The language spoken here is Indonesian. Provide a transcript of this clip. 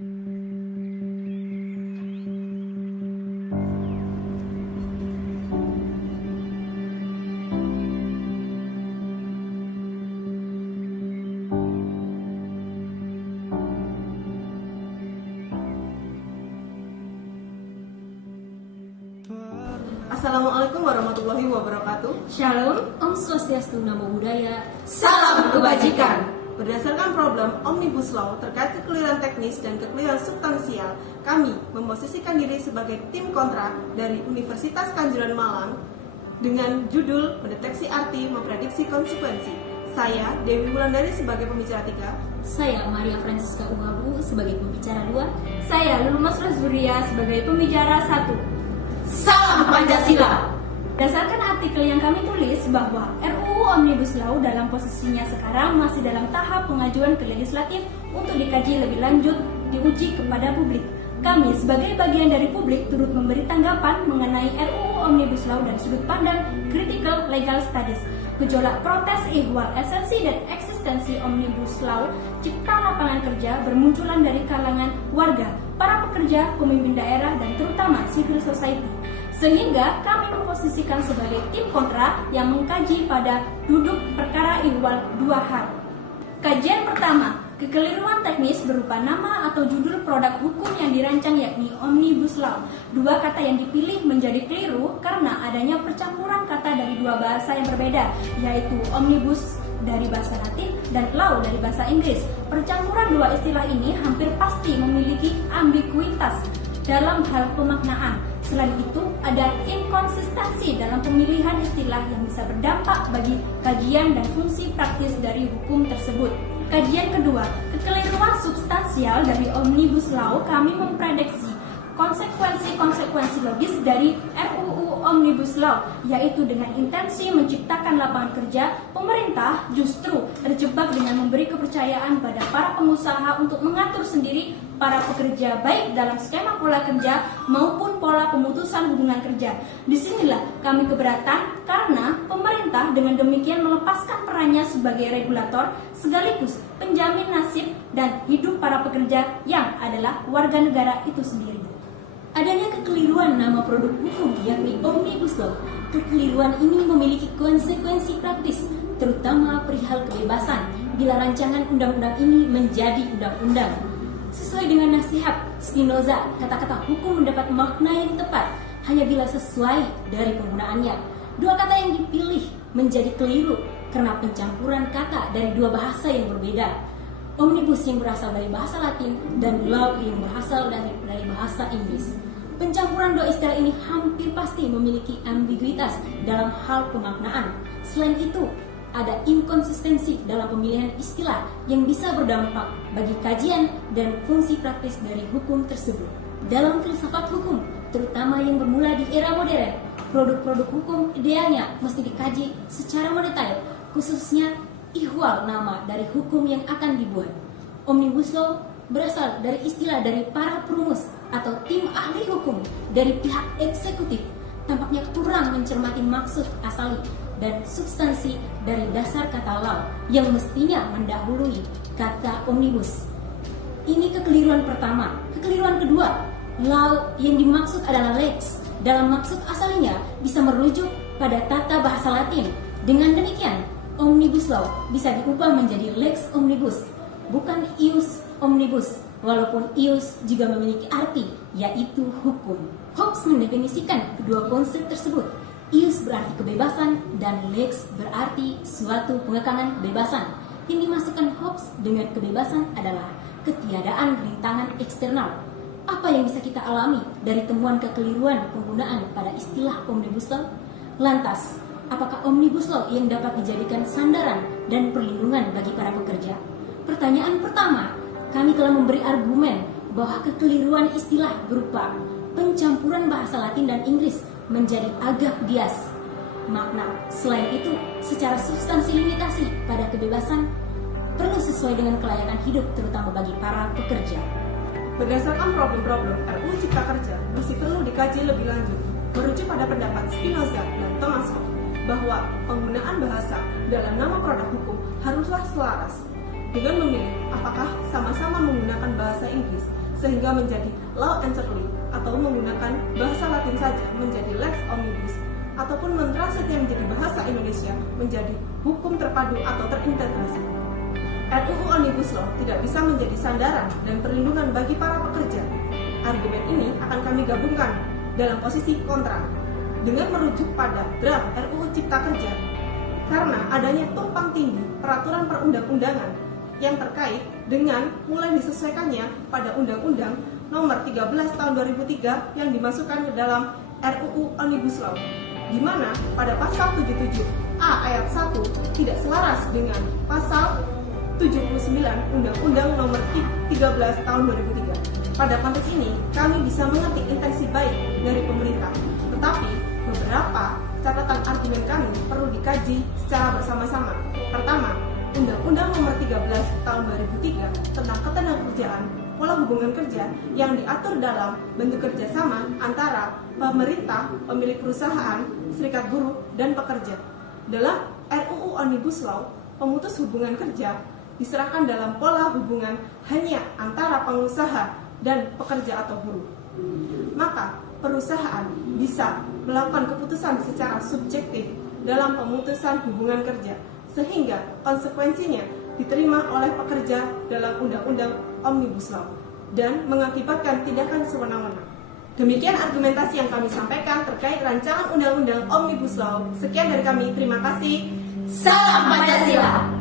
Assalamualaikum warahmatullahi wabarakatuh. Shalom, Om Swastiastu, Namo Buddhaya, Salam kebajikan. Berdasarkan problem Omnibus Law terkait kekeliruan teknis dan kekeliruan substansial, kami memposisikan diri sebagai tim kontra dari Universitas Kanjuruhan Malang dengan judul Mendeteksi Arti, Memprediksi Konsekuensi. Saya, Dewi Wulandari sebagai pembicara 3. Saya, Maria Francisca Umabu sebagai pembicara 2. Saya, Lulumas Razuria sebagai pembicara 1. Salam Pancasila! Berdasarkan artikel yang kami tulis bahwa RUU Omnibus Law dalam posisinya sekarang masih dalam tahap pengajuan ke legislatif untuk dikaji lebih lanjut, diuji kepada publik. Kami sebagai bagian dari publik turut memberi tanggapan mengenai RUU Omnibus Law dan sudut pandang Critical Legal Studies. Gejolak protes ihwal esensi dan eksistensi Omnibus Law Cipta Lapangan Kerja bermunculan dari kalangan warga, para pekerja, pemimpin daerah, dan terutama civil society. Sehingga kami memposisikan sebagai tim kontra yang mengkaji pada duduk perkara ihwal 2 hal. Kajian pertama, kekeliruan teknis berupa nama atau judul produk hukum yang dirancang yakni Omnibus Law. 2 kata yang dipilih menjadi keliru karena adanya percampuran kata dari 2 bahasa yang berbeda, yaitu Omnibus dari bahasa Latin dan Law dari bahasa Inggris. Percampuran 2 istilah ini hampir pasti memiliki ambiguitas dalam hal pemaknaan. Selain itu, ada inkonsistensi dalam pemilihan istilah yang bisa berdampak bagi kajian dan fungsi praktis dari hukum tersebut. Kajian kedua, kekeliruan substansial dari Omnibus Law, kami memprediksi konsekuensi-konsekuensi logis dari RUU Omnibus Law, yaitu dengan intensi menciptakan lapangan kerja, pemerintah justru terjebak dengan memberi kepercayaan pada para pengusaha untuk mengatur sendiri para pekerja baik dalam skema pola kerja maupun pola pemutusan hubungan kerja. Disinilah kami keberatan karena pemerintah dengan demikian melepaskan perannya sebagai regulator sekaligus penjamin nasib dan hidup para pekerja yang adalah warga negara itu sendiri. Adanya kekeliruan nama produk hukum yakni Omnibus Law. Kekeliruan ini memiliki konsekuensi praktis, terutama perihal kebebasan bila rancangan undang-undang ini menjadi undang-undang. Sesuai dengan nasihat Spinoza, kata-kata hukum mendapat makna yang tepat hanya bila sesuai dari penggunaannya. 2 kata yang dipilih menjadi keliru karena pencampuran kata dari 2 bahasa yang berbeda. Omnibus yang berasal dari bahasa Latin dan Law yang berasal dari bahasa Inggris. Pencampuran 2 istilah ini hampir pasti memiliki ambiguitas dalam hal pemaknaan. Selain itu, ada inkonsistensi dalam pemilihan istilah yang bisa berdampak bagi kajian dan fungsi praktis dari hukum tersebut. Dalam filsafat hukum, terutama yang bermula di era modern, produk-produk hukum idealnya mesti dikaji secara mendetail, khususnya ihwal nama dari hukum yang akan dibuat. Omnibus Law berasal dari istilah dari para perumus atau tim ahli hukum dari pihak eksekutif, tampaknya kurang mencermati maksud asali dan substansi dari dasar kata law yang mestinya mendahului kata omnibus. Ini kekeliruan pertama. Kekeliruan kedua, law yang dimaksud adalah lex. Dalam maksud asalinya bisa merujuk pada tata bahasa Latin. Dengan demikian, Omnibus Law bisa diubah menjadi lex omnibus, bukan ius omnibus, walaupun ius juga memiliki arti, yaitu hukum. Hobbes mendefinisikan kedua konsep tersebut. Ius berarti kebebasan dan lex berarti suatu pengekangan kebebasan. Yang dimasukkan Hobbes dengan kebebasan adalah ketiadaan rintangan eksternal. Apa yang bisa kita alami dari temuan kekeliruan penggunaan pada istilah Omnibus Law? Lantas, apakah Omnibus Law yang dapat dijadikan sandaran dan perlindungan bagi para pekerja? Pertanyaan pertama, kami telah memberi argumen bahwa kekeliruan istilah berupa pencampuran bahasa Latin dan Inggris menjadi agak bias makna. Selain itu, secara substansi limitasi pada kebebasan perlu sesuai dengan kelayakan hidup terutama bagi para pekerja. Berdasarkan problem-problem RUU Cipta Kerja masih perlu dikaji lebih lanjut, merujuk pada pendapat Spinoza dan Thomas Hobbes bahwa penggunaan bahasa dalam nama produk hukum haruslah selaras dengan memilih apakah sama-sama menggunakan bahasa Inggris sehingga menjadi law entirely, atau menggunakan bahasa Latin saja menjadi lex omnibus, ataupun mentranslitnya menjadi bahasa Indonesia menjadi hukum terpadu atau terintegrasi. RUU Omnibus Law tidak bisa menjadi sandaran dan perlindungan bagi para pekerja. Argumen ini akan kami gabungkan dalam posisi kontra dengan merujuk pada draft RUU Cipta Kerja, karena adanya tumpang tindih peraturan perundang-undangan yang terkait dengan mulai disesuaikannya pada Undang-Undang Nomor 13 Tahun 2003 yang dimasukkan ke dalam RUU Omnibus Law, di mana pada pasal 77A ayat 1 tidak selaras dengan pasal 79 Undang-Undang Nomor 13 Tahun 2003. Pada konteks ini, kami bisa mengerti intensi baik dari pemerintah, tetapi beberapa catatan argumen kami perlu dikaji secara bersama-sama. Pertama, Undang-Undang Nomor 13 Tahun 2003 tentang ketenagakerjaan, pola hubungan kerja yang diatur dalam bentuk kerjasama antara pemerintah, pemilik perusahaan, serikat buruh, dan pekerja. Dalam RUU Omnibus Law, pemutus hubungan kerja diserahkan dalam pola hubungan hanya antara pengusaha dan pekerja atau buruh. Maka perusahaan bisa melakukan keputusan secara subjektif dalam pemutusan hubungan kerja, sehingga konsekuensinya diterima oleh pekerja dalam Undang-Undang Omnibus Law dan mengakibatkan tindakan sewenang-wenang. Demikian argumentasi yang kami sampaikan terkait rancangan Undang-Undang Omnibus Law. Sekian dari kami, terima kasih. Salam Pancasila.